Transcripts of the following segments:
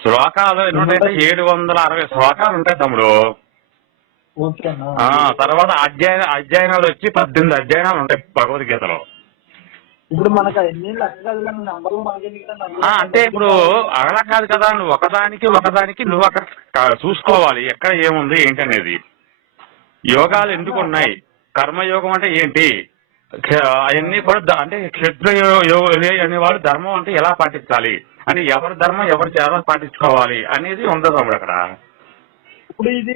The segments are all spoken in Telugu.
శ్లోకాలు ఎన్ని ఉంటాయంటే 760 శ్లోకాలు ఉంటాయి తమ్ముడు. తర్వాత అధ్యయనాలు వచ్చి 18 అధ్యయనాలు ఉంటాయి భగవద్గీతలో. ఇప్పుడు మనకు అంటే ఇప్పుడు అలా కాదు కదా, నువ్వు ఒకదానికి నువ్వు అక్కడ చూసుకోవాలి ఎక్కడ ఏముంది ఏంటనేది. యోగాలు ఎందుకు ఉన్నాయి, కర్మయోగం అంటే ఏంటి, అవన్నీ కూడా అంటే క్షత్రియ అనేవాడు ధర్మం అంటే ఎలా పాటించాలి అని, ఎవరి ధర్మం ఎవరు ఎలా పాటించుకోవాలి అనేది ఉంది తమ్ముడు అక్కడ. ఇప్పుడు ఇదే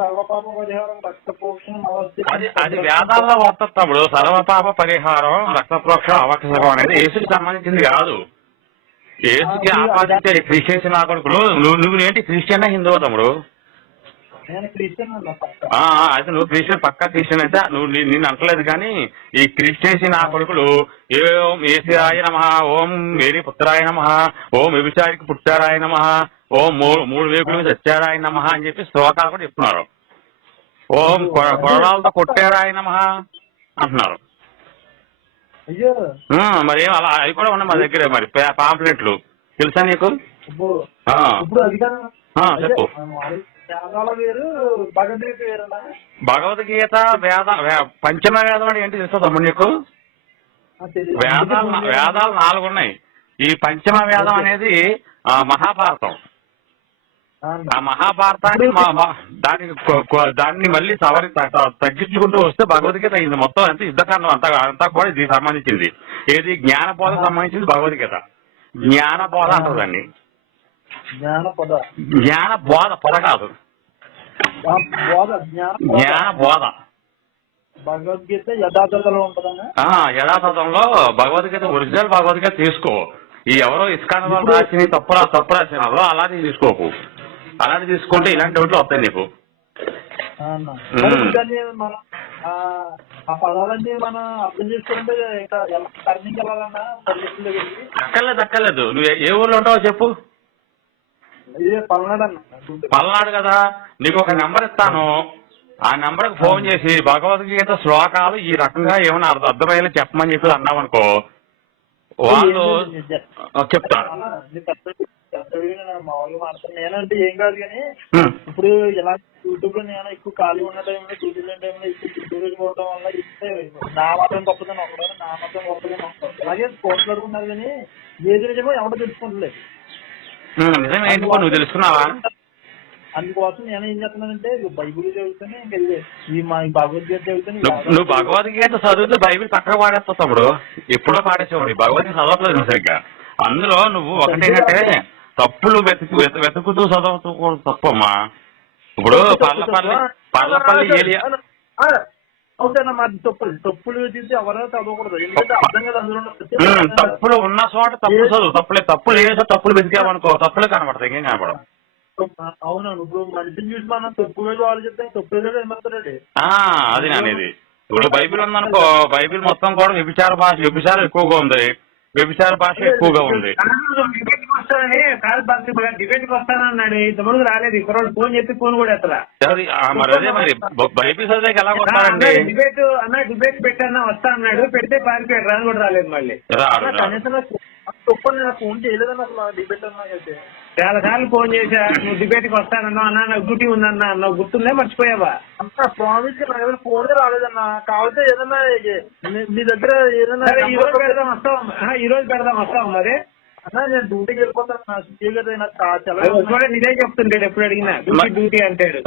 సర్వపాప పరిహారం రక్తప్రోక్షం అది వేదాల్లో వస్తుంది తమ్ముడు. సర్వపాప పరిహారం రక్తప్రోక్షం అవకాశం అనేది యేసుకి సంబంధించింది కాదు. యేసుకి ఆపాదించే క్రిస్టియన్స్ నా కొడుకులు. నువ్వు ఏంటి క్రిస్టియన్ హిందువు తమ్ముడు? అయితే నువ్వు క్రిస్టియన్, పక్కా క్రిస్టియన్ అయితే నువ్వు నిన్ను అంటలేదు. కానీ ఈ క్రిస్టియన్స్ నా కొడుకులు ఓం ఏసియాయ నమః, ఓం మేరీ పుత్రాయ నమః, ఓం వ్యభిచారికి పుట్టారాయ నమః, ఓం మూడు వేకులు చచ్చారాయ నమః అని చెప్పి శ్లోకాలు కూడా చెప్తున్నారు. ఓం కొరడాలతో కొట్టారాయ నమః అంటున్నారు. మరి అలా అవి కూడా ఉన్నాయి మా దగ్గర. మరి పాంప్లెట్లు తెలుసా నీకు? చెప్పు. భగవద్గీత పంచమ వేదం అంటే ఏంటి తెలుసా తమ్ముడు నీకు? వేదాలు 4 ఉన్నాయి. ఈ పంచమ వేదం అనేది మహాభారతం. ఆ మహాభారతాన్ని దాన్ని మళ్ళీ తగ్గించుకుంటూ వస్తే భగవద్గీత అయింది. మొత్తం అంతా యుద్ధకాండం అంతా కూడా ఇది సంబంధించింది. ఏది జ్ఞానబోధకు సంబంధించింది భగవద్గీత. జ్ఞానబోధ అంటుందండి. జ్ఞానబోధ పొద కాదు, జ్ఞానబోధ. భగవద్గీత యథాతథంలో ఉంటుందా? యథాతథంలో భగవద్గీత ఒరిజినల్ భగవద్గీత తీసుకో. ఈ ఎవరో ఇస్కాన్ వాళ్ళు రాసిన తప్పు రాసినారో అలాంటివి తీసుకోకు. అలాంటి తీసుకుంటే ఇలాంటి ఒకటి వస్తాయి నీకు. దక్కర్లేదు. నువ్వు ఏ ఊర్లో ఉంటావో చెప్పు. పల్నాడు కదా, నీకు ఒక నెంబర్ ఇస్తాను. ఆ నెంబర్కి ఫోన్ చేసి భగవద్గీత శ్లోకాలు ఈ రకంగా ఏమైనా అర్థమయ్యేలా చెప్పమని చెప్పి అన్నావనుకో, వాళ్ళు చెప్తారు. మామూలుగా మాట్లాడుతాను నేనంటే ఏం కాదు. కానీ ఇప్పుడు ఇలా యూట్యూబ్ లో నేను ఎక్కువ ఖాళీ ఉన్న టైంలో యూట్యూబ్ టైంలో ఎక్కువ చూడటం వల్ల ఇస్తే నా మతం గొప్పదని ఒకడు, నా మతం గొప్పదని ఒకడు అలాగే పోట్లాడుకున్నారు. కానీ ఏది నిజమో ఎవడో తెలుసుకుంటలేదు. నువ్వు తెలుసుకున్నావా? అందుకోసం నేను ఏం చెప్తున్నానంటే బైబుల్ చదువుతానే ఈ మా భగవద్గీత చదువుతాను. నువ్వు భగవద్గీత చదివితే బైబిల్ పక్కన పాడేస్తావు తమ్ముడు. ఎప్పుడో పాడేసావు. భగవద్గీత చదవట్లేదు సరిగ్గా. అందులో నువ్వు ఒకటేంటంటే తప్పులు వెతుకుతూ చదవుతూ కూడా తప్పమ్మా. ఇప్పుడు పర్లపల్లి ఏరియా తప్పులు చూసి ఎవరో చదవకూడదు. ఎందుకంటే అర్థం కదా అందులో తప్పులు ఉన్న చోట తప్పులు చదువు. తప్పులు ఏదో తప్పులు వెతికామనుకో తప్పులే కనబడతాయి, ఇంకేం కనబడదు. అవునవును. ఇప్పుడు మనిషిని చూసి మనం తప్పు మీద వాళ్ళు చెప్తే తప్పు ఏమంటారండి. అది అనేది ఇప్పుడు బైబిల్ ఉందనుకో, బైబిల్ మొత్తం కూడా వ్యభిచారం ఎక్కువగా ఉంది. వ్యభిచార భాష ఎక్కువగా ఉంది. డిబేట్కి వస్తానన్నాడు, ఇంతమంది రాలేదు. ఇక్కడ ఫోన్ చెప్పి ఫోన్ కూడా ఎత్తరా. మరి అదే మరి బైబిల్ చదివాక ఎలా కొట్టారండి? డిబేట్ పెట్టన్నా వస్తా అన్నాడు, పెడితే పారిపోయాడు. రాని కూడా రాలేదు. మళ్ళీ కనీసం తప్పని ఫోన్ చేయలేదన్న అసలు డిబేట్ అన్నా. అయితే చాలా సార్లు ఫోన్ చేశా, నువ్వు డిబేట్ కి వస్తానన్నా అన్నా, నాకు డ్యూటీ ఉందన్నా అన్నావు, గుర్తుందే మర్చిపోయావా? అంత ప్రామిస్ ఫోన్ రాలేదన్నా. కావాలంటే ఏదన్నా మీ దగ్గర ఏదన్నా ఈ రోజు పెడదాం వస్తావా మరి? అన్నా నేను డ్యూటీకి వెళ్ళిపోతాను. నిజే చెప్తుంటాడు ఎప్పుడు అడిగినా డ్యూటీ అంటాడు.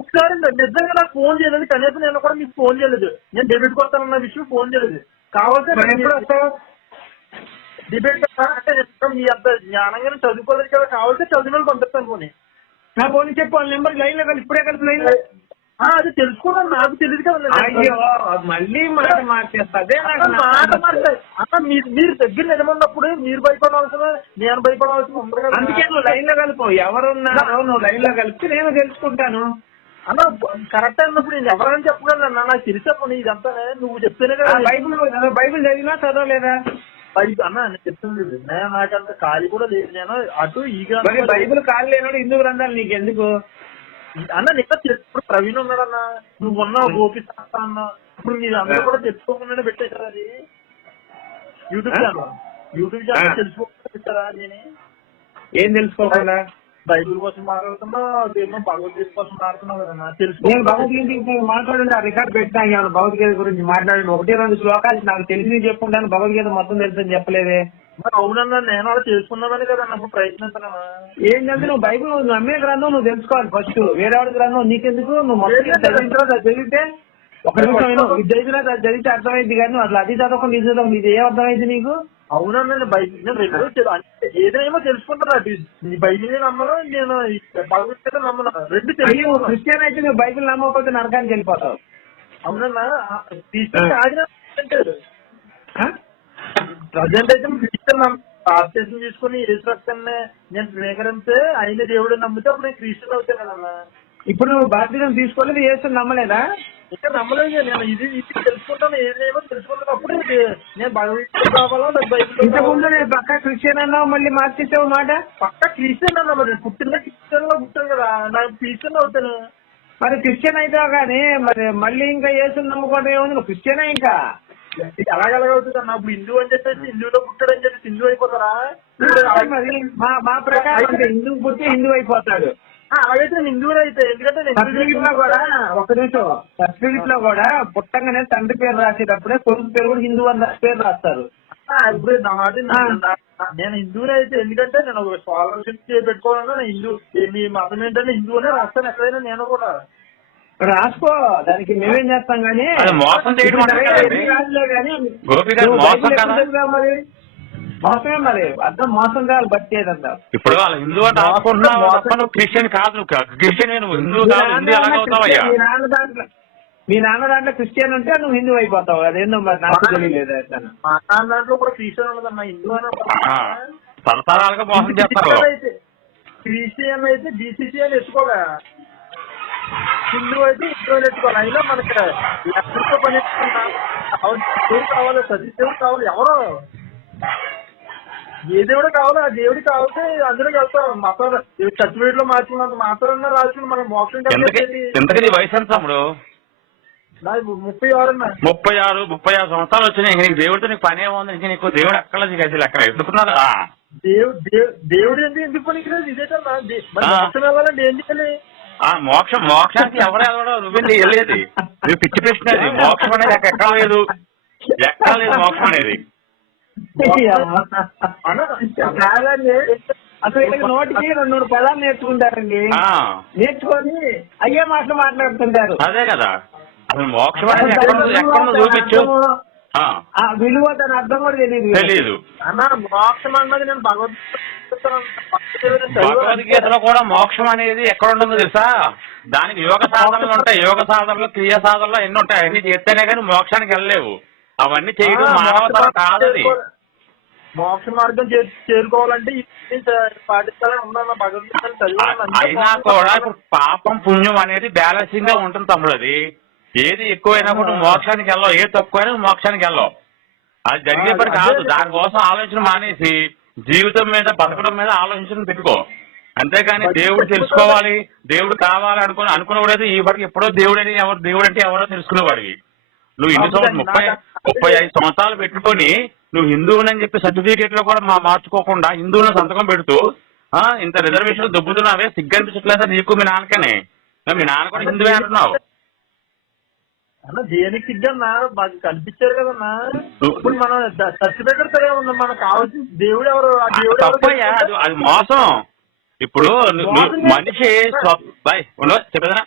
ఒకసారి నిజంగా నాకు ఫోన్ చేయలేదు. కనీసం నేను కూడా మీకు ఫోన్ చేయలేదు. నేను డెబిట్కి వస్తానన్న విషయం ఫోన్ చేయలేదు. కావాల్సి ఎప్పుడు వస్తావు డిబేట్ అంటే మీ అంత జ్ఞానంగా చదువుకోలేదు కదా. కావాల్సి చదివిన పంపిస్తాను. పోనీ నా ఫోన్ చెప్పు. వాళ్ళ నెంబర్ లైన్ లో కలిసి ఇప్పుడే కలిసి లైన్ లో అది తెలుసుకోవాలి. నాకు తెలియదు కదా. అయ్యో మళ్ళీ మాట మార్చేస్తా. మీరు దగ్గర నిలబడినప్పుడు మీరు భయపడవలసిన నేను భయపడవలసిన ఉండదు కదా. అందుకే నువ్వు లైన్ లో కలిపో. ఎవరున్నారో నువ్వు లైన్ లో కలిపి నేను తెలుసుకుంటాను అన్న. కరెక్ట్ అన్నప్పుడు నేను ఎవరైనా చెప్పగలను. నాకు తెలిసప్పుడు ఇదంతా నువ్వు చెప్తేనే కదా. బైబిల్ చదివినా చదవలేదా? అన్న చెప్తుంది. నాకంత ఖాళీ కూడా లేదు. నేను అటు ఈగా బైబిల్ ఖాళీ లేనాడు హిందూ గ్రంథాలు నీకు ఎందుకు అన్న? నిన్న ఇప్పుడు ప్రవీణ్ ఉన్నాడన్న, నువ్వు ఉన్నావు, గోపి అన్న. ఇప్పుడు మీరు అందరూ కూడా తెచ్చుకోకుండా పెట్టేశారు అది యూట్యూబ్ ఛానల్. యూట్యూబ్ ఛానల్ తెలుసుకోవాలా నేనే ఏం తెలుసుకోవాలా? బైబిల్ కోసం మాట్లాడుతున్నా, ఏమో భగవద్గీత కోసం మాట్లాడుతున్నావు కదన్నా, నేను తెలుసుకో. భగవద్గీత మాట్లాడండి, ఆ రికార్డ్ పెట్టినా భగవద్గీత గురించి మాట్లాడండి. 1-2 శ్లోకాలు నాకు తెలిసి చెప్పుకుంటాను, భగవద్గీత మొత్తం తెలుసని చెప్పలేదే. మరి అవునన్నా, నేను అలా తెలుసుకున్నామని కదా అన్నప్పుడు ప్రయత్నిస్తున్నావా? ఏంటంటే నువ్వు బైబిల్ నువ్వు నమ్మే గ్రంథం నువ్వు తెలుసుకోవాలి ఫస్ట్. వేరేవాడి గ్రంథం నీకెందుకు? నువ్వు మొత్తం చదివితే ఒక నిమిషం చదివితే అర్థమైంది, కానీ నువ్వు అసలు అది చదవకుండా ఇది చదవకుండా ఇది ఏం అర్థమైంది నీకు? అవునన్నా, బైబిల్ నేను రెండు ఏదేమో తెలుసుకుంటారా? నీ బైబిల్ నమ్మను, నేను భగవద్గీత నమ్మను, రెండు తెలియదు. క్రిస్టియన్ అయితే నువ్వు బైబిల్ నమ్మకపోతే నరకానికి వెళ్ళిపోతావు. అవునన్నా, ప్రజెంట్ అయితే క్రిస్టియన్ బాప్తిజం తీసుకుని యేసు రక్తాన్ని నేను స్వీకరిస్తే ఆయన దేవుడు నమ్మితే అప్పుడు నేను క్రిస్టియన్ అవుతాను కదన్నా. ఇప్పుడు నువ్వు బాప్తిజం తీసుకోలేదు, యేసుని నమ్మలేదా? ఇంకా నమ్మలేదు. నేను ఇది తెలుసుకుంటాను, ఏదేమో తెలుసుకుంటాను. అప్పుడు నేను భగవద్గీత కావాలా బైబిల్ ఇంతకుముందు నేను పక్కా క్రిస్టియన్ అన్నావు, మళ్ళీ మార్చేసావు మాట. పక్క క్రిస్టియన్ అన్నా, మరి పుట్టిన క్రిస్టియన్ లో పుట్టాను కదా, నాకు క్రిస్టియన్ అవుతాను. మరి క్రిస్టియన్ అయితే కానీ మరి మళ్ళీ ఇంకా యేసుని నమ్ముకోవడం ఏముంది? నువ్వు క్రిస్టియనే ఇంకా. ఎలాగవుతుంది అన్న? ఇప్పుడు హిందూ అని చెప్పేసి హిందువులో పుట్టాడని చెప్పి హిందూ అయిపోతారా? మరి మా ప్రకారం అంటే హిందూ పుట్టి హిందూ అయిపోతాడు. అలాగైతే నేను హిందువులు అయితే, ఎందుకంటే సర్టిఫికెట్ లో కూడా ఒక నిమిషం, సర్టిఫికెట్ లో కూడా పుట్టంగానే తండ్రి పేరు రాసేటప్పుడే కొడుకు పేరు కూడా హిందూ అని పేరు రాస్తారు. ఇప్పుడు నేను హిందువులు అయితే, ఎందుకంటే నేను స్కాలర్షిప్ పెట్టుకోవాలన్నా నేను హిందూ, మీ మతం ఏంటంటే హిందూ అనే రాస్తాను ఎక్కడైనా నేను కూడా. రాసుకో, దానికి మేమేం చేస్తాం కానీ మోసం చేయడం మరి మోసమే, మరి అర్థం మోసం కాదు బతికేదంతా. ఇప్పుడు వాళ్ళు హిందూ అని రాసుకుంటున్నావు, క్రిస్టియన్ కాదు, క్రిస్టియన్ నువ్వు హిందూ కాదు, హిందూ ఎలాగవుతావయ్యా? మీ నాన్న దాంట్లో క్రిస్టియన్ ఉంటే నువ్వు హిందూ అయిపోతావు, అదేందో మరి నాకు తెలియలేదు. మా నాన్న దాంట్లో కూడా క్రిస్టియన్ ఉన్నదన్న, హిందూ అని తరతరాలుగా మోసం చేస్తారు. క్రిస్టియన్ అయితే బీసీసీ అని ఎత్తుకోలే, హిందూ అయితే హిందూ అని ఎత్తుకోవాలి. అయినా మనకి లక్షలతో పని ఎత్తుకున్నా దేవుడు కావాలి, సతీ దేవుడు కావాలి, ఎవరు ఏ దేవుడు కావాలి, ఆ దేవుడికి కావాలంటే అందులోకి వెళ్తాం. మతం సర్టిఫికేట్ లో మార్చుకున్నంత మాత్రం రాసుకుని మనం మోక్షం ఎంతకీ వయసు ఎంత తమ్ముడు? 36 అన్న. 36 సంవత్సరాలు వచ్చినాయి. నీకు దేవుడితో నీకు పని ఏముంది? ఇంక నీకు దేవుడు ఎక్కలేదు, అసలు ఎక్కడ ఎత్తుకున్నారు? దేవుడు ఎందుకు పనికిరాదు? ఇదేటన్నా మోక్షం వెళ్ళాలండి, ఏం చేయాలి? మోక్షానికి ఎవరు వెళ్ళడం? నువ్వేంటి వెళ్ళేది? నువ్వు పిచ్చి ప్రశ్న. మోక్షం అనేది ఎక్కడ లేదు, ఎక్కడ లేదు మోక్షం అనేది. అసలు ఇక్కడ నోటికి 2-3 పదాలు నేర్చుకుంటారండి, నేర్చుకొని అయ్యే మాటలు మాట్లాడుతుంటారు. అదే కదా, అసలు మోక్షం అనేది ఎక్కడ చూపించు. విలువ దాని అర్థం కూడా తెలియదు. అన్న మోక్షం అన్నది నేను భగవద్గీతలో కూడా మోక్షం అనేది ఎక్కడ ఉంటుందో తెలుసా? దానికి యోగ సాధనలు ఉంటాయి, యోగ సాధనలు క్రియ సాధనలు ఎన్ని ఉంటాయి, అన్ని చేస్తేనే కానీ మోక్షానికి వెళ్ళలేవు. అవన్నీ చేయడం మానవతరం కాదు. అది మోక్ష మార్గం చేరుకోవాలంటే పాటిస్తారని ఉన్నాను భగవద్గీత. అయినా కూడా ఇప్పుడు పాపం పుణ్యం అనేది బ్యాలెన్సింగ్ గా ఉంటుంది తమ్ముడు. అది ఏది ఎక్కువైనా కూడా మోక్షానికి వెళ్ళవు, ఏది తక్కువైనా మోక్షానికి వెళ్ళవు. అది జరిగే పని కాదు. దానికోసం ఆలోచన మానేసి జీవితం మీద బతకడం మీద ఆలోచన పెట్టుకో. అంతేగాని దేవుడు తెలుసుకోవాలి, దేవుడు కావాలి అనుకునేవాడైతే ఈ పడికి ఎప్పుడో దేవుడు అంటే ఎవరో తెలుసుకునేవాడివి. నువ్వు ఇన్ని 35 సంవత్సరాలు పెట్టుకొని నువ్వు హిందువునని చెప్పి సర్టిఫికేట్ లో కూడా మార్చుకోకుండా హిందువులను సంతకం పెడుతూ ఇంత రిజర్వేషన్ దొబ్బుతున్నావే, సిగ్గనిపించట్లేదా నీకు? మీ నాన్నకనే, మీ నాన్న కూడా హిందువే అంటున్నావు. అన్న దేనికి సిగ్గన్నా, మాకు కనిపించారు కదన్నా. ఇప్పుడు మనం సర్టిఫికేట్ సరే ఉంది, మనకు కావాల్సిన దేవుడు ఎవరు? ఆ దేవుడు తప్పయ్యా, అది మోసం. ఇప్పుడు మనిషి చెప్పేదనా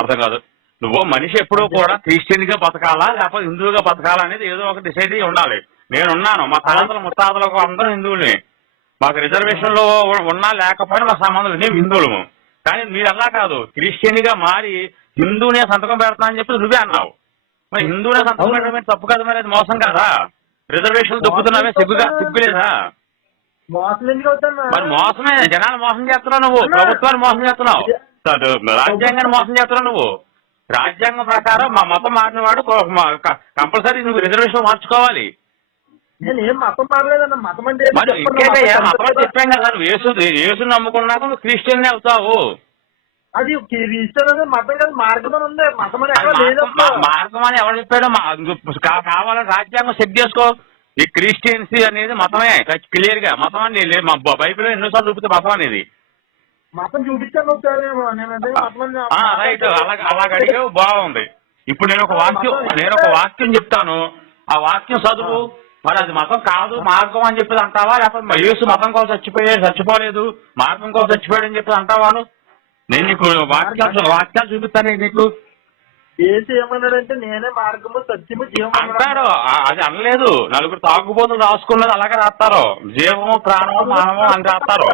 అర్థం కాదు. నువ్వు మనిషి ఎప్పుడూ కూడా క్రిస్టియన్ గా బతకాలా లేకపోతే హిందువుగా బతకాలా అనేది ఏదో ఒక డిసైడ్ అయ్యి ఉండాలి. నేనున్నాను, మా తాతలు ముత్తాతలకు అందరూ హిందువుల్ని, మాకు రిజర్వేషన్ లో ఉన్నా లేకపోయినా మా సంబంధం మేము హిందువులము. కానీ మీరు అలా కాదు, క్రిస్టియన్ గా మారి హిందువునే సంతకం పెడతా అని చెప్పి నువ్వే అన్నావు. మరి హిందువునే సంతకం పెట్టడం తప్పు కదా, మరి అది మోసం కదా? రిజర్వేషన్ దొబ్బుతున్నావే, సిగ్గులేదా? మోసం ఎందుకు అవుతున్నా? మరి మోసమే, జనాలు మోసం చేస్తున్నావు నువ్వు, ప్రభుత్వాన్ని మోసం చేస్తున్నావు, రాజ్యాంగాన్ని మోసం చేస్తున్నావు నువ్వు. రాజ్యాంగం ప్రకారం మా మతం మారిన వాడు కంపల్సరీ నువ్వు రిజర్వేషన్ మార్చుకోవాలి. నేను ఏం మతం మారలేదన్న, మతం అంటే మతం చెప్పాం కదా, నువ్వు యేసుని నమ్ముకున్నాక నువ్వు క్రిస్టియన్ అవుతావు. అది క్రిస్టియన్ అనేది మతం కాదు, మార్గం అని ఉంది. మతం అని ఎక్కడ లేదు. మార్గం అని ఎవరు చెప్పాడు? కావాలని రాజ్యాంగం చెక్ చేసుకో. ఈ క్రిస్టియన్సీ అనేది మతమే క్లియర్ గా మతం అని లేదు. మా బైబిల్లో ఎన్నోసార్లు చూపితే మతం అనేది. మతం చూపించాను ఒకసారి నేనంటే రైట్, అలాగ అడిగావు, బాగుంది. ఇప్పుడు నేను ఒక వాక్యం చెప్తాను, ఆ వాక్యం చదువు. మరి అది మతం కాదు మార్గం అని చెప్పేది అంటావా, లేకపోతే యేసు మతం కోసం చచ్చిపోలేదు మార్గం కోసం చచ్చిపోయాడు అని చెప్పేది అంటావా? నేను నీకు వాక్యాలు చూపిస్తాను నీకు. ఏసు ఏమన్నాడంటే నేనే మార్గము సత్యము జీవము అంటాడు. అది అనలేదు. నలుగురు తాగుబోతులు రాసుకున్నది అలాగే రాస్తారు. జీవము ప్రాణము మానము అని రాస్తారు.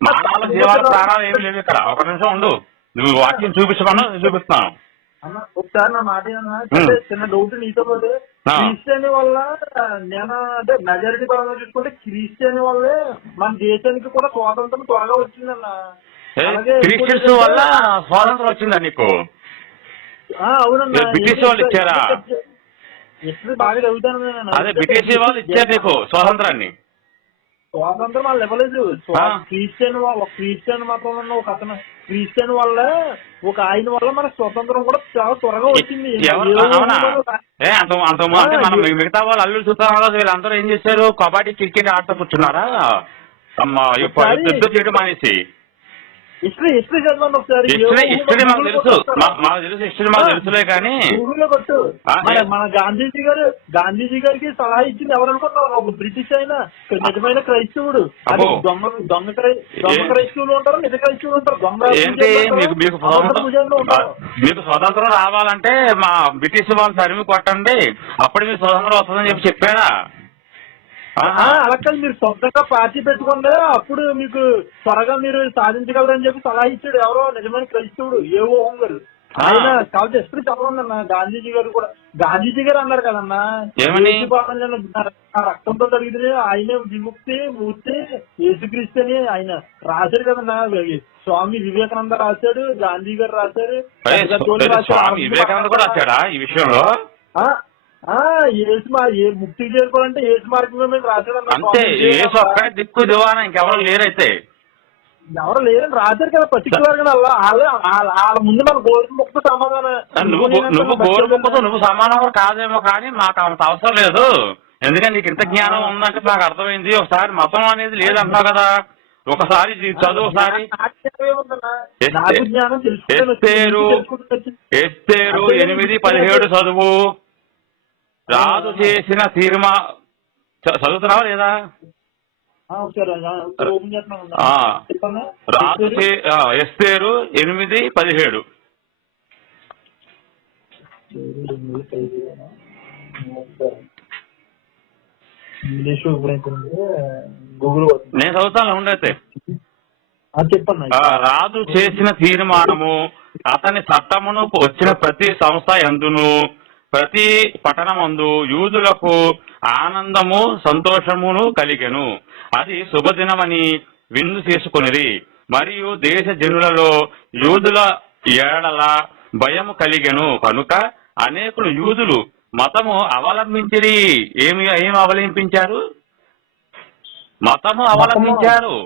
మానవాల జీవాల ప్రాణాలు ఏమి లేవు ఇక్కడ. ఒక నిమిషం ఉండు, నువ్వు వాక్యం చూపించమన్నా చూపిస్తాను. అన్న ఒకసారి నా మాట చిన్న డౌట్ నీతో పోతే క్రిస్టియన్ వల్ల నేను అంటే మెజారిటీ పరంగా చూసుకుంటే క్రిస్టియన్ వల్లే మన దేశానికి కూడా స్వాతంత్రం త్వరగా వచ్చిందన్న. క్రిస్టియన్స్ వల్ల స్వాతంత్రం వచ్చిందా నీకు? అవునన్నా. బ్రిటిష్ వాళ్ళు ఇచ్చారా? బాగా చదువుతాను. అదే బ్రిటిష్ వాళ్ళు ఇచ్చారు నీకు స్వాతంత్రాన్ని. స్వాతంత్రం వాళ్ళు ఇవ్వలేదు. క్రిస్టియన్ మతం ఉన్న ఒక అతను క్రిస్టియన్ వల్ల ఒక ఆయన వల్ల మనకు స్వతంత్రం కూడా చాలా త్వరగా వచ్చింది. అంటే మనం మిగతా వాళ్ళు అల్లుడు చూస్తాం, వీళ్ళందరూ ఏం చేశారు? కబడ్డీ క్రికెట్ ఆడుతూ కూర్చున్నారా? యుద్ధ చేయడం మానేసి హిస్టరీ చదవండి ఒకసారి. హిస్టరీ మాకు తెలుసు, హిస్టరీ మాకు తెలుసులే కానీ మన గాంధీజీ గారికి సలహా ఇచ్చింది ఎవరనుకుంటున్నారు? ఒక బ్రిటిష్ అయినా నిజమైన క్రైస్తవుడు. దొంగ క్రైస్తవులు ఉంటారు, నిజ క్రైస్తవులు ఉంటారు. దొంగ ఏంటి మీకు స్వతంత్రం రావాలంటే మా బ్రిటిష్ వాళ్ళు తరిమి కొట్టండి, అప్పుడు మీకు స్వతంత్రం వస్తుందని చెప్పారా? అలా కాదు, మీరు సొంతంగా పార్టీ పెట్టుకుంటే అప్పుడు మీకు త్వరగా మీరు సాధించగలరని చెప్పి సలహా ఇచ్చాడు ఎవరో నిజమైన క్రైస్తవుడు ఏవో గారు. ఆయన కాబట్టి ఎప్పుడు చెప్పండి గాంధీజీ గారు కూడా. గాంధీజీ గారు అన్నారు కదన్నా, రక్తంతో జరిగితే ఆయనే విముక్తి మూర్తి యేసుక్రీస్తు అని ఆయన రాశాడు కదన్నా. స్వామి వివేకానంద రాశాడు, గాంధీ గారు రాశారు, వివేకానంద కూడా రాశాడా ఈ విషయంలో? ముక్తి చేరుకోవాలంటే ఏసు మార్గంలో మేము రాశాడు. అంతే, ఏసు ఒక్కడే దిక్కు దివానా, ఇంకెవరు లేరైతే. ఎవరు లేరని రాశారు కదా పర్టికులర్ గా. వాళ్ళ ముందు మన గోరు ముక్కు సమాధానం. నువ్వు గోరు ముక్కతో నువ్వు సమానం కాదేమో కానీ మాకు అంత అవసరం లేదు. ఎందుకంటే నీకు ఇంత జ్ఞానం ఉందంటే నాకు అర్థమైంది. ఒకసారి మతం అనేది లేదంటావు కదా, ఒకసారి చదువు. ఒకసారి ఎస్తేరు 8:17 చదువు. రాజు చేసిన చదువుతున్నావా లేదా? రాజు ఎస్తేరు 8:17. నేను చదువుతాను ఉండైతే. చెప్పండి. రాజు చేసిన తీర్మానము అతని చట్టమును వచ్చిన ప్రతి సంస్థ యందును ప్రతి పట్టణమందు యూదులకు ఆనందము సంతోషమును కలిగెను. అది శుభదినమని విందు చేసుకొనిరి. మరియు దేశ జనులలో యూదుల ఏడల భయము కలిగెను. కనుక అనేకులు యూదులు మతము అవలంబించిరి. ఏమి అవలంబించారు? మతము అవలంబించారు.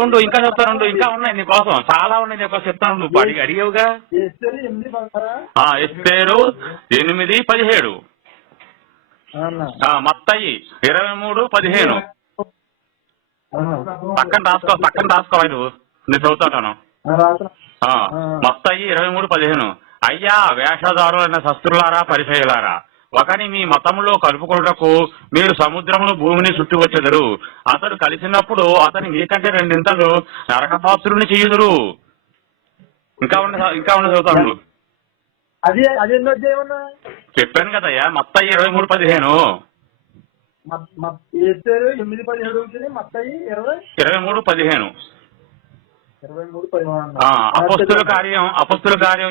ఉండు ఇంకా చెప్తాను, ఇంకా ఉన్నాయి నీకోసం, చాలా ఉన్నాయి నీకోసం చెప్తాను. నువ్వు అడిగావుగా. ఎస్తేరు 8:17, మత్తయి 23:15. పక్కన రాసుకో నువ్వు, నేను చదువుతాను. మత్తయి 23:15. అయ్యా వేషధారులైన శస్త్రులారా పరిచయులారా, ఒకని మీ మతములో కలుపుకొనుటకు మీరు సముద్రమును భూమిని చుట్టి వచ్చెదరు. అతడు కలిసినప్పుడు అతని మీకంటే 2 ఇంతలు నరకపాత్రుని చేయుదురు. ఇంకా ఉన్న చదువుతాడు. చెప్పాను కదయ్యా, మత్తయి 23:15. 23:15. అపొస్తలుల కార్యం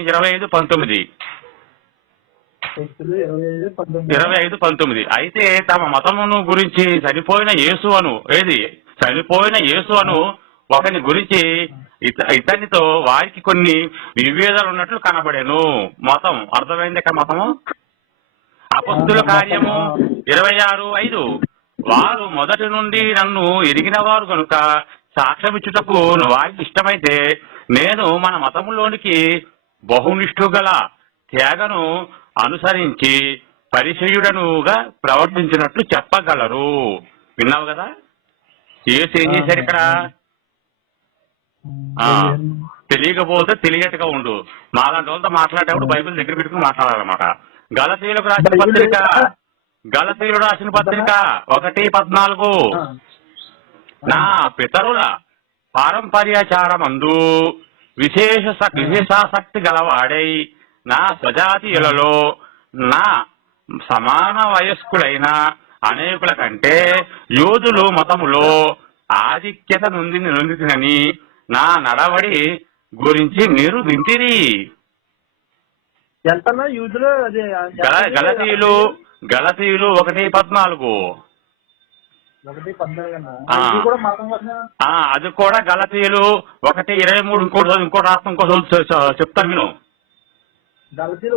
25:19. 25:19. అయితే తమ మతమును గురించి చనిపోయిన యేసు అను ఒకని గురించి ఇతనితో వారికి కొన్ని విభేదాలు ఉన్నట్లు కనబడేను. మతం అర్థమైంది ఇక్కడ. మతము అపొస్తలుల కార్యము 26:5. వారు మొదటి నుండి నన్ను ఎరిగిన వారు కనుక సాక్ష్యమిచ్చుటకు వారికి ఇష్టమైతే నేను మన మతములోనికి బహునిష్ఠు గల త్యాగను అనుసరించి పరిచయుడనుగా ప్రవర్తించినట్లు చెప్పగలరు. విన్నావు కదా? యేసు ఏం చేశారు ఇక్కడ? తెలియకపోతే తెలియటగా ఉండు. మాలాంటి వాళ్ళతో మాట్లాడేటప్పుడు బైబిల్ దగ్గర పెట్టుకుని మాట్లాడాలన్నమాట. గలతీయులకు రాసిన పత్రిక 1:14 నా పితరుల పారంపర్యాచారమందు విశేషాసక్తి గలవాడై నా స్వజాతీయులలో నా సమాన వయస్కులైన అనేకుల కంటే యోధులు మతములో ఆధిక్యత నొందినని నా నడవడి గురించి మీరు వింటిరి. ఎంతన్నా యూదులు అదే గలతీయులు 1:14 అది కూడా గలతీయులు 1:23 ఇంకోటి రాష్ట్రం ఇంకోటి చెప్తాను నేను. గలతీయులు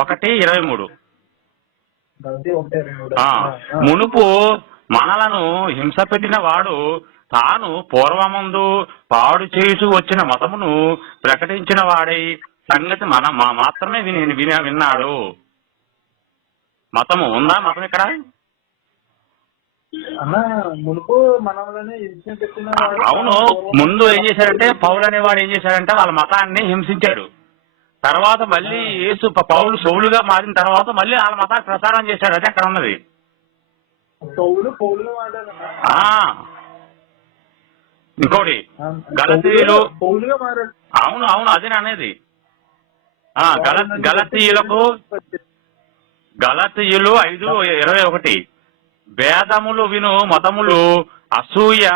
1:23 మునుపు మనలను హింస పెట్టిన వాడు తాను పూర్వమందు పాడు చేసి వచ్చిన మతమును ప్రకటించిన వాడై సంగతి మాత్రమే విన్నాడు. మతము ఉందా? మతం ఇక్కడ మునుపు మనల్ని హింస పెట్టిన అవును. ముందు ఏం చేశారంటే పౌలు అనేవాడు ఏం చేశాడంటే వాళ్ళ మతాన్ని హింసించాడు. తర్వాత మళ్ళీ యేసు పౌలు సౌలుగా మారిన తర్వాత మళ్ళీ వాళ్ళ మతాన్ని ప్రచారం చేశాడు. అదే అక్కడ ఉన్నది. ఇంకోటి గలతీయులు అవును అదే అనేది. గలతీయులు 5:21 భేదములు విను మతములు అసూయ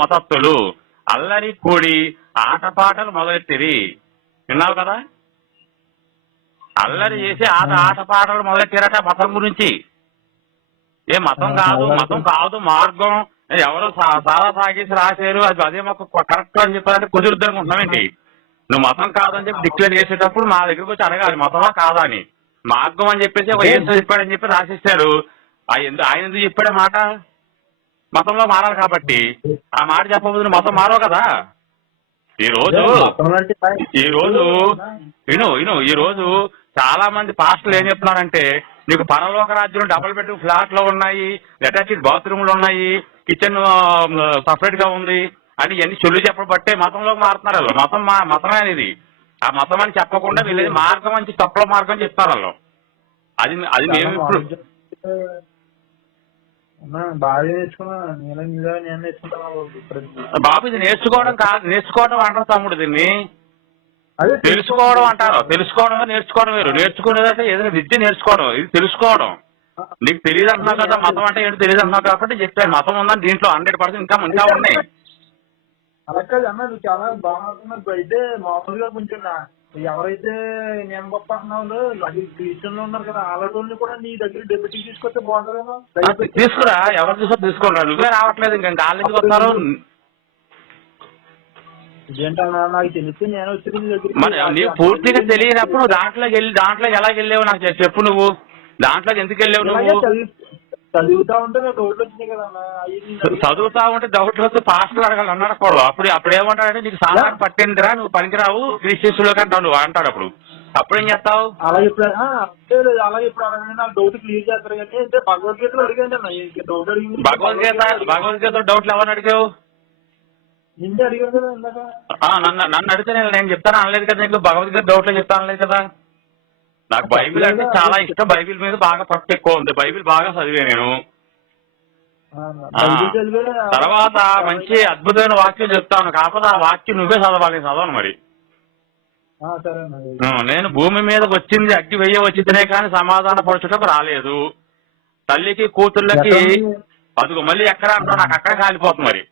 మతత్తులు అల్లరి కూడి ఆటపాటలు మొదలెట్టిరి. విన్నావు కదా? అల్లరి చేసి ఆటపాటలు మొదలెట్టారట మతం గురించి. మతం కాదు మార్గం ఎవరో సారా సాగేసి రాశారు అదే మాకు కరెక్ట్ అని చెప్పారంటే కుదురుద్దనుకుంటున్నామేంటి? నువ్వు మతం కాదని చెప్పి డిక్లేర్ చేసేటప్పుడు మా దగ్గరకు వచ్చి అడగాలి మతమా కాదా అని. మార్గం అని చెప్పేసి ఒక ఏం చెప్పాడని చెప్పి రాసిస్తారు. ఆయన ఎందుకు చెప్పాడే మాట? మతంలో మారాలి కాబట్టి ఆ మాట చెప్పబోదు మతం మారవు కదా. ఈ రోజు చాలా మంది పాస్టర్లు ఏం చెప్తున్నారంటే నీకు పరలోక రాజ్యం డబుల్ బెడ్రూమ్ ఫ్లాట్ లో ఉన్నాయి, అటాచ్డ్ బాత్రూమ్లు ఉన్నాయి, కిచెన్ సపరేట్ గా ఉంది అని ఇవన్నీ చెల్లు చెప్పబట్టే మతంలోకి మారుతున్నారు వాళ్ళు. మతమే అనేది. ఆ మతం అని చెప్పకుండా వీళ్ళది మార్గం అని తప్పుల మార్గం చెప్తారు వాళ్ళు. అది మేము ఇప్పుడు బాబు ఇది నేర్చుకోవడం అంటారు తమ్ముడు. దీన్ని తెలుసుకోవడం అంటారు. నేర్చుకోవడం వేరు. నేర్చుకునేదంటే ఏదైనా విద్య నేర్చుకోవడం, ఇది తెలుసుకోవడం. నీకు తెలియదు అంటున్నావు కదా మతం అంటే ఏంటో తెలియదు అంటున్నావు కాబట్టి చెప్పాను. మతం ఉందని దీంట్లో 100% ఇంకా ఉన్నాయి. అలా కాదు అన్న, నువ్వు చాలా బాగుంటున్నావు. అయితే మామూలుగా కొంచెం ఎవరైతే నేను గొప్ప అంటున్నావు క్రిస్టియన్లు ఉన్నారు కదా వాళ్ళని కూడా నీ దగ్గర డెప్యూటీ తీసుకొస్తే బాగుంటుందేమో. తీసుకురా, ఎవరు తీసుకుంటారు? నువ్వే రావట్లేదు. ఇంకా కాలేజీకి వస్తారు. ఇదేంటన్నా నాకు తెలిస్తే నేను వచ్చి నీకు పూర్తిగా తెలియనప్పుడు దాంట్లోకి ఎలాగ వెళ్ళావు నాకు చెప్పు. నువ్వు దాంట్లోకి ఎందుకు వెళ్ళావు? నువ్వు చదువుతా ఉంటే డౌట్లు వచ్చినాయి కదా. చదువుతా ఉంటే డౌట్లు వస్తే పాస్టర్ అడగాలి అన్నాడు. అప్పుడు ఏమంటాడంటే నీకు సాధారణ పట్టిందిరా, నువ్వు పనికిరావు క్రిస్టియన్స్లోకి అంటావు. నువ్వు అంటాడు అప్పుడు ఏం చేస్తావు? అలాగే ఇప్పుడు అడగండి నాకు డౌట్ క్లియర్ చేస్తారు. అంటే భగవద్గీతలో అడిగాను డౌట్ అడిగింది. భగవద్గీత డౌట్లు ఎవరిని అడిగావు? నిండి అడిగాను కదా ఇందాక. నన్ను అడిగితే నేను చెప్తాను అనలేదు కదా. నీకు భగవద్గీత డౌట్లు చెప్తాను అనలేదు కదా. నాకు బైబిల్ అంటే చాలా ఇష్టం. బైబిల్ మీద బాగా పట్టు ఎక్కువ ఉంది. బైబిల్ బాగా చదివే నేను. తర్వాత మంచి అద్భుతమైన వాక్యం చెప్తాను. కాకపోతే ఆ వాక్యం నువ్వే చదవాలి. చదవను మరి. నేను భూమి మీదకి వచ్చింది అగ్గి వెయ్య వచ్చిందనే కానీ సమాధాన పరచుటకు రాలేదు. తల్లికి కూతుళ్ళకి అదిగో మళ్ళీ ఎక్కడ అంటావు? నాకు అక్కడ కాలిపోతుంది మరి.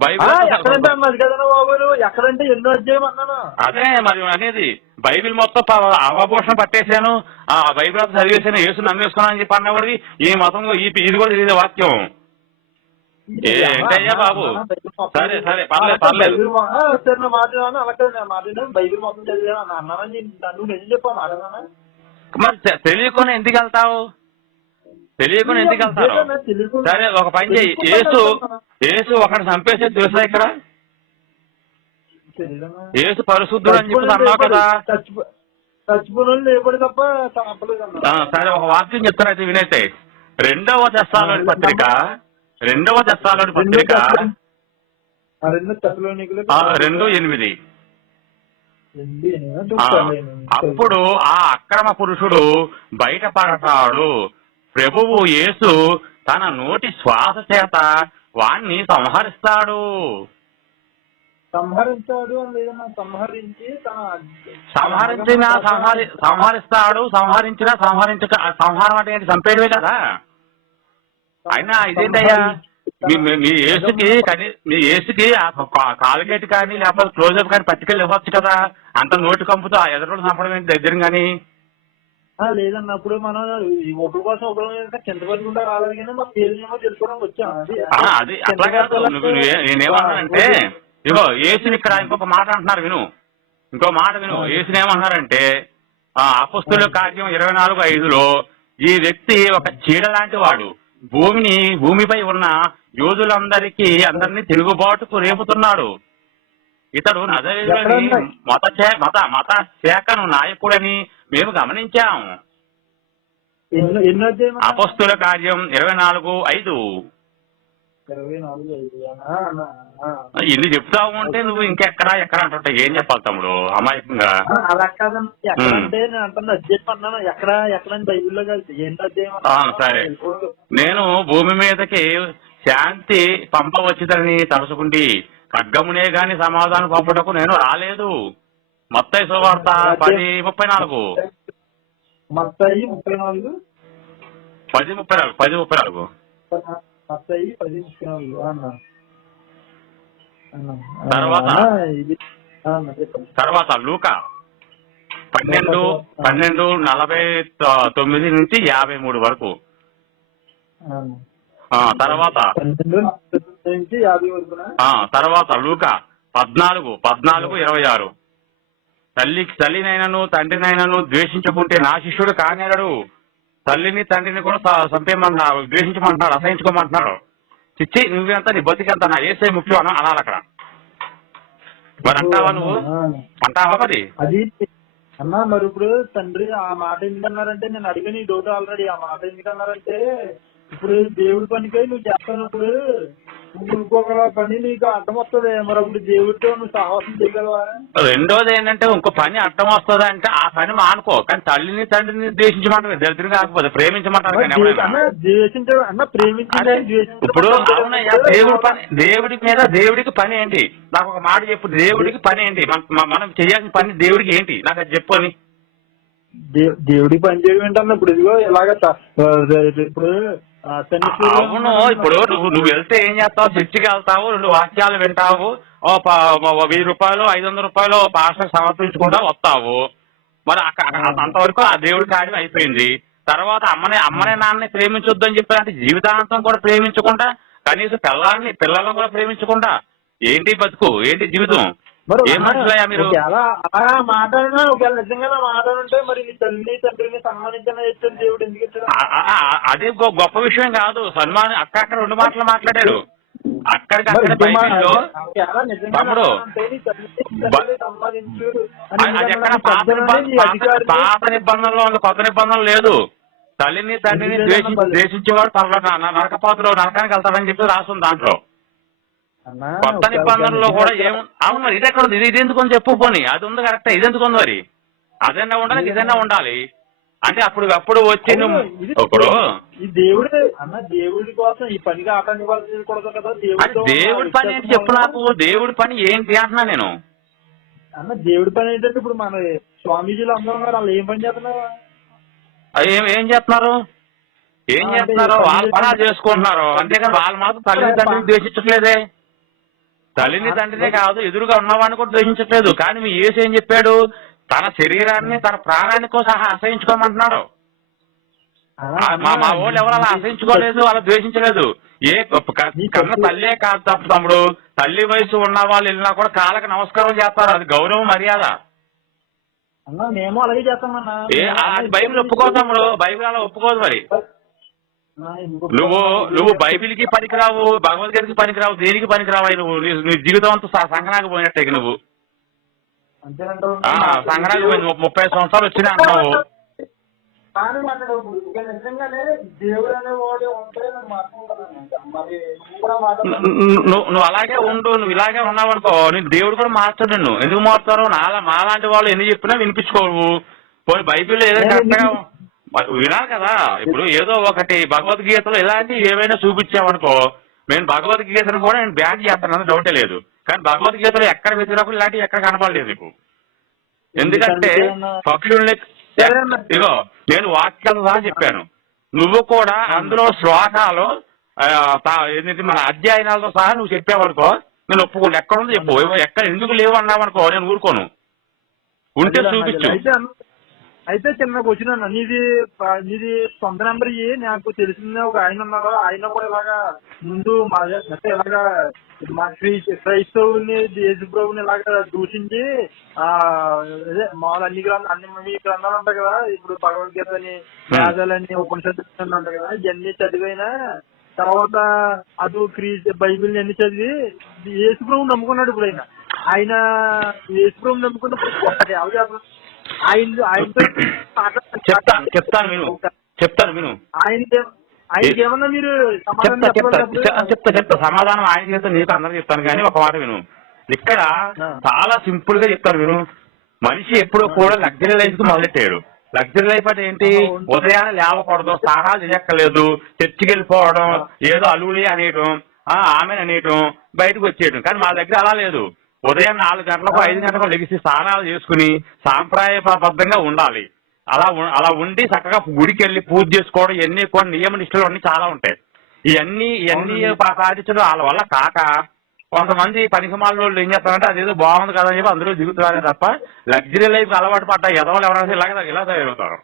బైబిల్ ఎక్కడంటే ఎన్నో అధ్యాయం అన్నాను. అదే మరి అనేది. బైబిల్ మొత్తం అవపోషణ పట్టేశాను, ఆ బైబిల్ అంతా చదివేసాను, యేసు నమ్మేసుకున్నాను అని చెప్పి అన్నవాడికి ఈ మతంలో ఇది కూడా తెలియదు వాక్యం. ఏంటయ్యా బాబు? సరే పర్లేదు. మరి తెలియకుండా ఎందుకు వెళ్తావు? సరే ఒక పని చెయ్యి. యేసు ఒకటి చంపేసేది తెలుసా? ఇక్కడ యేసు పరిశుద్ధుడు అని చెప్పి అన్నావు కదా. చచ్చిపోయిన వాళ్ళు లేపడి తప్ప చంపలేదు అన్న. సరే ఒక వాక్యం చెప్తానైతే వినైతే 2వ దశలోని పత్రిక 2వ దశలోని పత్రిక 2:8. అప్పుడు ఆ అక్రమ పురుషుడు బయటపడతాడు, ప్రభువు యేసు తన నోటి శ్వాస చేత వాణ్ణి సంహరిస్తాడు. సంహరించాడు అని లేదన్నా, సంహరిస్తాడు. సంహారం అంటే ఏంటి? చంపేయడమే కదా. అయినా ఇదేంటయ్యా, మీ యేసుకి కాలుగేట్ కానీ లేకపోతే క్లోజప్ కానీ పట్టుకెళ్ళి ఇవ్వచ్చు కదా. అంత నోటి కంపుతో ఆ ఎదురు చంపడం ఏంటి దగ్గర కానీ? లేదన్న, అప్పుడు మనం ఒకరి కోసం ఒకరి చింతపడుకుంటా రాలేదు కానీ మా పేరు తెలుసుకోవడానికి వచ్చాం. అది అట్లా కాదు. నేనేమన్నానంటే, ఇగో యేసుని ఇక్కడ ఇంకొక మాట అంటున్నారు, విను. ఇంకో మాట విను. యేసుని ఏమన్నారంటే, అపొస్తలుల కార్యం 24:5లో ఈ వ్యక్తి ఒక చీడ లాంటి వాడు, భూమిపై ఉన్న అందరినీ తిరుగుబాటుకు రేపుతున్నాడు. ఇతడు నజరేయుడని మత శాఖను నాయకుడని మేము గమనించాం. అపొస్తలుల కార్యం 24:5. ఇన్ని చెప్తా ఉంటే నువ్వు ఇంకెక్కడ ఎక్కడ అంటుంటే ఏం చెప్పాలి తమ్ముడు అమాయకంగా? అలా కాదంటే నేను అంటున్నా, చెప్పన్నాను ఎక్కడ బైబిల్లో కలిసి. సరే, నేను భూమి మీదకి శాంతి పంపవచ్చుదని తలుచుకుంటే ఖడ్గమునే గాని సమాధానం పంపటకు నేను రాలేదు. మత్తయి సువార్త 10:34. మత్తయి 34. తర్వాత లూకా 12:49 నుంచి 53 వరకు. తర్వాత లూకా 14:26. తల్లినైనను తండ్రినైనను ద్వేషించుకుంటే నా శిష్యుడు కానేరడు. తల్లిని తండ్రిని కూడా చంపేయమంటున్నాడు, ద్వేషించమంటున్నాడు, అసహించుకోమంటున్నాడు. చిచ్చి నువ్వెంత, నీ బతికెంత, నా ఏసై ముఖ్యం అనాలి అక్కడ. మరి అంటావా నువ్వు? అంటావా మరి? అది అన్నా, మరి ఇప్పుడు తండ్రి ఆ మాట ఎందుకన్నారంటే, నేను అడిగాను ఈ డౌట్ ఆల్రెడీ. ఆ మాట ఎందుకన్నారంటే, ఇప్పుడు దేవుడి పనికై నువ్వు చేస్తున్నప్పుడు ఇంకొక పని నీకు అడ్డం వస్తుంది, మరి అప్పుడు దేవుడితో నువ్వు సాహసం చేయగలవా? రెండోది ఏంటంటే, ఇంకో పని అడ్డం వస్తుంది అంటే ఆ పని మానుకో. కానీ తల్లిని తండ్రిని ద్వేషించమంటారు, దరిద్రం కాకపోతే ప్రేమించమంటారు. ఇప్పుడు అవునయ్యా, దేవుడికి పని ఏంటి? నాకు ఒక మాట చెప్పు, దేవుడికి పని ఏంటి? మనం చేయాల్సిన పని దేవుడికి ఏంటి? నాకు అది చెప్పు అని. దేవుడికి పని చేయడం ఏంటన్నా, ఇప్పుడు ఇదిగో ఇలాగ ఇప్పుడు అవును. ఇప్పుడు నువ్వు వెళ్తే ఏం చేస్తావు? చర్చికి వెళ్తావు, 2 వాక్యాలు వింటావు, 1000 రూపాయలు 500 రూపాయలు పాస్టర్ సమర్పించుకుంటా వస్తావు. మరి అంతవరకు ఆ దేవుడి కార్యం అయిపోయింది. తర్వాత అమ్మనే నాన్నని ప్రేమించొద్దు అని చెప్పారంటే జీవితాంతం కూడా ప్రేమించకుండా, కనీసం పిల్లలను కూడా ప్రేమించకుండా ఏంటి బతుకు, ఏంటి జీవితం? ఏం మనుషులయ్యా మీరు? అలా మాట్లాడినా ఒకవేళ నిజంగా మాట్లాడుంటే మరి నీ తల్లి తండ్రిని సన్మానించిన దేవుడు ఎందుకు? అది గొప్ప విషయం కాదు. సన్మానం అక్కడ 2 మాటలు మాట్లాడారు. అక్కడికక్కడ బైబిల్లో తమ్ముడు అది ఎక్కడ పాత నిబంధనలో ఉంది, కొత్త నిబంధనలు లేదు. తల్లిని తండ్రిని ద్వేషించేవాడు నరకపాత్రలో నరకానికి వెళ్తాడని చెప్పి రాస్తుంది దాంట్లో. కొత్త నిబంధనలో కూడా అవును మరి ఇది ఎక్కడ ఉంది? ఇది ఎందుకు అని చెప్పు పోనీ. అది ఉంది కరెక్టే, ఇది ఎందుకు ఉంది మరి? అదైనా ఉండాలి, ఇదైనా ఉండాలి. అంటే అప్పుడు వచ్చి నువ్వు ఇప్పుడు దేవుడి కోసం ఈ పనిగా ఆటంకూడదు కదా. దేవుడి పని ఏంటి చెప్పు నాకు? దేవుడి పని ఏంటి అంటున్నా నేను. అన్న దేవుడి పని ఏంటంటే, ఇప్పుడు మన స్వామీజీలు అందరూ ఉన్నారు, వాళ్ళు ఏం పని చేస్తున్నారు? ఏం చేస్తున్నారు? వాళ్ళ పని చేసుకుంటున్నారు. అంతేకాని వాళ్ళు మాత్రం తల్లిని తండ్రిని ద్వేషించట్లేదే. తల్లిని తండ్రినే కాదు, ఎదురుగా ఉన్నవాడిని కూడా ద్వేషించట్లేదు. కానీ మీ యేసు ఏం చెప్పాడు? తన శరీరాన్ని తన ప్రాణాన్ని సహా అసహించుకోమంటున్నాడు. మా వాళ్ళు ఎవరు అలా అసహించుకోలేదు, అలా ద్వేషించలేదు. కన్న తల్లే కాదు తమ్ముడు, తల్లి వయసు ఉన్న వాళ్ళు వెళ్ళినా కూడా కాళ్ళకి నమస్కారం చేస్తారు. అది గౌరవం, మర్యాద. మేము అలాగే చేస్తామన్నా. అది బైబిల్ ఒప్పుకోదు తమ్ముడు, బైబిల్ అలా ఒప్పుకోదు. మరి నువ్వు బైబిల్కి పనికిరావు, భగవద్గీతకి పనికిరావు, దేనికి పనికిరావు. నువ్వు నీ జీవితం అంతా సంఘానికి పోయినట్టే నువ్వు. అంతేనంటావు? సంక్రాంతి 30 సంవత్సరాలు వచ్చినాయి అంటావు. కానీ మాట్లాడు ఇక నిజంగానే దేవుడు అనేవాడు ఉంటే మరి నువ్వు కూడా మాట్లాడు. నువ్వు అలాగే ఉండు, నువ్వు ఇలాగే ఉన్నావు అనుకో, నేను దేవుడు కూడా మార్చాడు నిన్ను. ఎందుకు మారుతారు? మాలాంటి వాళ్ళు ఎన్ని చెప్పినా వినిపించుకోవు. పోయి బైబిల్లో ఏదో కరెక్ట్గా వినాలి కదా. ఇప్పుడు ఏదో ఒకటి భగవద్గీతలో ఇలాంటి ఏమైనా చూపించామనుకో, నేను భగవద్గీతను కూడా నేను బ్యాన్ చేస్తాను, డౌటే లేదు. కానీ భగవద్గీతలో ఎక్కడ వెతికినప్పుడు ఇలాంటివి ఎక్కడ కనపడలేదు నీకు. ఎందుకంటే పక్షుల్ని ఇగో నేను వాక్యాలు సహా చెప్పాను, నువ్వు కూడా అందులో శ్లోకాలు మన అధ్యయనాలతో సహా నువ్వు చెప్పావనుకో నేను ఒప్పుకోను. ఎక్కడుంది చెప్పు, ఎక్కడ ఎందుకు లేవు అన్నావనుకో నేను ఊరుకోను. ఉంటే చూపించు. అయితే చిన్న క్వశ్చన్ అన్న, నీది సొంత నెంబర్ ఇయ్యి. నాకు తెలిసిన ఒక ఆయన ఉన్నారు, ఆయన కూడా ఇలాగా ముందు అంటే ఇలాగా మా క్రైస్తవుని యేసుప్రభుని ఇలాగా దూషించి అదే మామూలు అన్ని గ్రంథాలు ఉంటాయి కదా, ఇప్పుడు భగవద్గీతని, వేదాలని, ఉపనిషత్తులు ఉంటాయి కదా, ఇవన్నీ చదివైనా తర్వాత బైబిల్ అన్ని చదివి యేసుప్రభుని నమ్ముకున్నాడు. ఇప్పుడు ఆయన యేసుప్రభుని నమ్ముకున్నప్పుడు ఎవరు చెప్తాను విను. ఆయనకి ఏమన్నా మీరు చెప్తా సమాధానం ఆయన చేస్తే నీకు అందరూ చెప్తాను. కానీ ఒక మాట విను, ఇక్కడ చాలా సింపుల్ గా చెప్తాను విను. మనిషి ఎప్పుడూ కూడా లగ్జరీ లైఫ్ కు మొదలెట్టాడు. లగ్జరీ లైఫ్ అంటే ఏంటి? ఉదయాన్నే లేవకూడదు, స్నానాలు చేయక్కర్లేదు, చర్చికి వెళ్ళిపోవడం, ఏదో అలుగులి అనేయటం, ఆమె అనేయటం, బయటకు వచ్చేయడం. కానీ మా దగ్గర అలా లేదు. ఉదయం 4 గంటలకు 5 గంటలకు లెగిసి స్నానాలు చేసుకుని సాంప్రదాయబద్ధంగా ఉండాలి. అలా ఉండి చక్కగా గుడికి వెళ్ళి పూజ చేసుకోవడం, ఇవన్నీ కూడా నియమ నిష్ఠలు అన్ని చాలా ఉంటాయి. ఇవన్నీ పాటించడం వాళ్ళ వల్ల కాక కొంతమంది పనికిమాల వాళ్ళు ఏం చేస్తారంటే అదేదో బాగుంది కదా అని చెప్పి అందరూ దిగుతారే తప్ప లగ్జరీ లైఫ్ అలవాటు పడ్డ ఎదవలు ఎవరైనా ఇలా తయారవుతారు.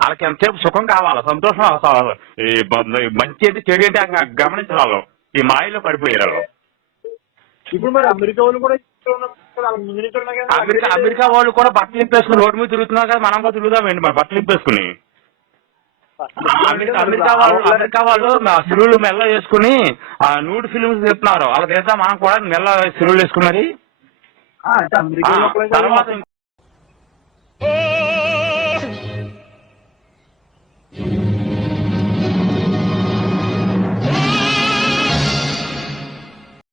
వాళ్ళకి ఎంతసేపు సుఖం కావాలి, సంతోషం, మంచి ఏంటి చెడు ఏంటి గమనించిన వాళ్ళు ఈ మాయలో పడిపోయారు. ఇప్పుడు మరి అమెరికా వాళ్ళు కూడా అమెరికా వాళ్ళు కూడా బట్టలు ఇప్పేసుకుని రోడ్డు మీద తిరుగుతున్నారు కదా, మనం కూడా తిరుగుతామండి మరి బట్టలు ఇప్పేసుకుని. అమెరికా వాళ్ళు సిరువులు మెల్ల వేసుకుని నూడ్ ఫిల్మ్స్ చెప్తున్నారు. వాళ్ళ చేద్దాం మనం కూడా మెల్ల సిరువులు వేసుకున్నది. తర్వాత